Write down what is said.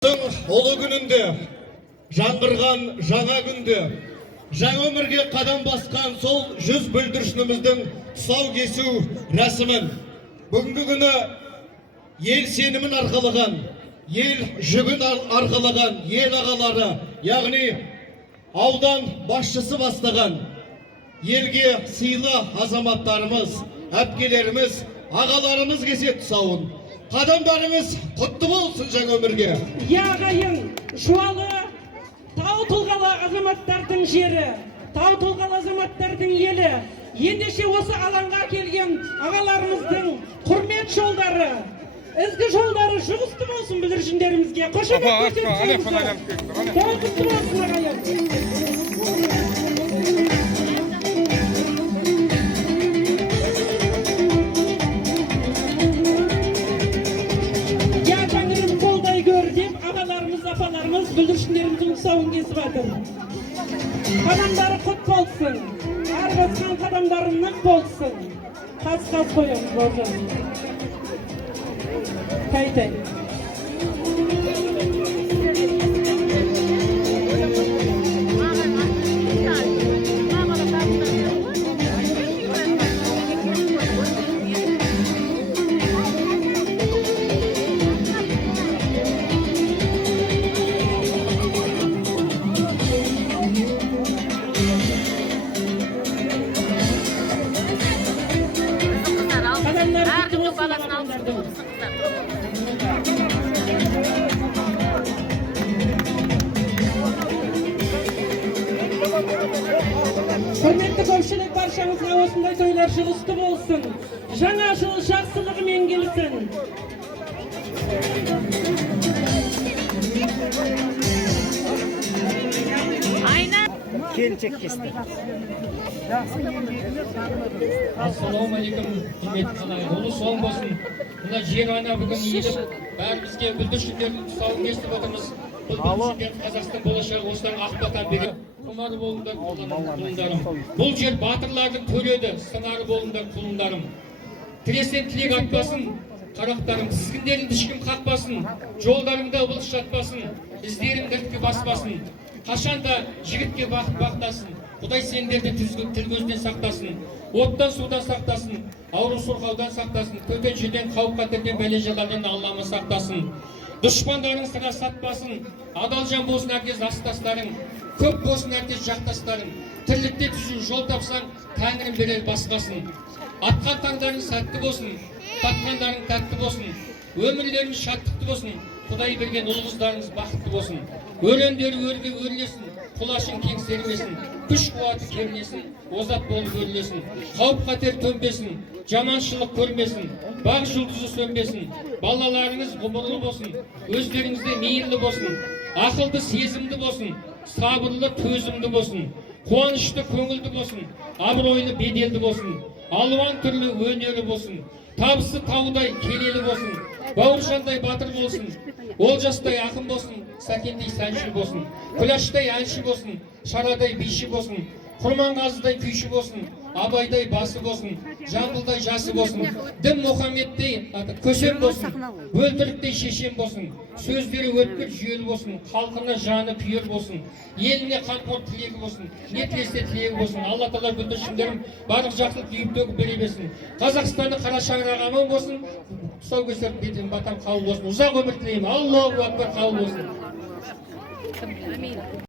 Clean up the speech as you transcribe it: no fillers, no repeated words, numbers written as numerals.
Ұлы күнінде, жаңғырған жаңа күнде, жаңа өмірге қадам басқан сол 100 бүлдіршініміздің тұсау кесу рәсімін бүгінгі күні ел сенімін арқалаған, ел жүгін арқалаған ел ағалары, яғни аудан басшысы бастаған елге сыйлы азаматтарымыз, әпкелеріміз, ағаларымыз кесе тұсауын. Қадамдарыңыз құтты болсын жаңа өмірге. Ағайын, жуалы тау тұлғалы азаматтардың жері, тау тұлғалы азаматтардың елі. Ендеше осы алаңға келген ағаларымыздың құрмет жолдары, ізгі жолдары жұғысты болсын бүлдіршіндерімізге. Қошемет көрсетсеңіздер. Жұғысты болсын ағайын. Апаларымыз бүлдіршіндеріміздің тұсауын кесіп жатыр. Қадамдары құт болсын. Әр басқан қадамдары нық болсын. Қас-қас қоямыз бауыржан. Қайтай. Құрметті көпшілік, баршаңызға осындай тойлар жұғысты болсын. Жаңа жыл жақсылығымен келсін. Ассалаумағалейкум, құрметті қалай, ұлы соң болсын. Мына жер ана бүгін еліп, бәрімізге бүлдіршіндердің тұсауын кесіп отырмыз. Бүлдіршіндер Қазақстан болашағы осыдан ақбатан беріп, құмар болыңдар құлындарым. Бұл жер батырлардың төледі, сыңары болыңдар құлындарым. Тіресен тілек атпасын, қарақтарым, тізгіндеріңді ешкім қақпасын, жолдарыңда ыбылыс жатпасын, іздерің дертке баспасын. Қашанда жігітке бақыт бақтасын, Құдай сендерді тіл көзден сақтасын, оттан судан сақтасын, ауру сырғаудан сақтасын, төтеншеден қауіп қатерден бәле жаладан Аллама сақтасын. Дұшпандарың сыра сатпасын, адал жан болсын әркез астастарың, көп болсын әркез жақтастарың, тірлікте түзу жол тапсаң, Тәңірім берер басқасын. Атқан таңдарың сәтті болсын, татқандарың тәтті болсын, өмірлерің шаттықты болсын, Құдай берген ұл қыздарыңыз бақытты болсын. Өрендері өрге өрлесін, құлашың кең сермесін, күш қуаты кернесін, озат болып өрлесін, қауіп қатер төнбесін, жаманшылық көрмесін, бақ жұлдызы сөнбесін, балаларыңыз ғұмырлы болсын, өздеріңізде мейірлі болсын, ақылды сезімді болсын, сабырлы төзімді болсын, қуанышты көңілді болсын, абыройлы беделді болсын, алуан түрлі өнері болсын, табысы таудай келелі болсын, бауыржандай батыр болсын, олжастай ақын болсын, сәкендей сәнші болсын, күләштай әнші болсын, шарадай биші болсын, құрманғазыдай күйші болсын, абайдай басы болсын, жамбылдай жасы болсын, дін Мұхаммедтей көсем болсын, бөлтіріктей шешен болсын, сөздері өткір жүйелі болсын, халқына жаны күйер болсын, еліне қамқор тілегі болсын, не тілесе тілегі болсын. Алла тағала бүлдіршіндерім барлық жақсылық үйіп төгіп бере берсін. Қазақстанды қара шаңырақ аман болсын, тұсаукесер бетін батам қабыл болсын. Ұзақ өмір тілеймін. Аллаху акбар, қабыл болсын.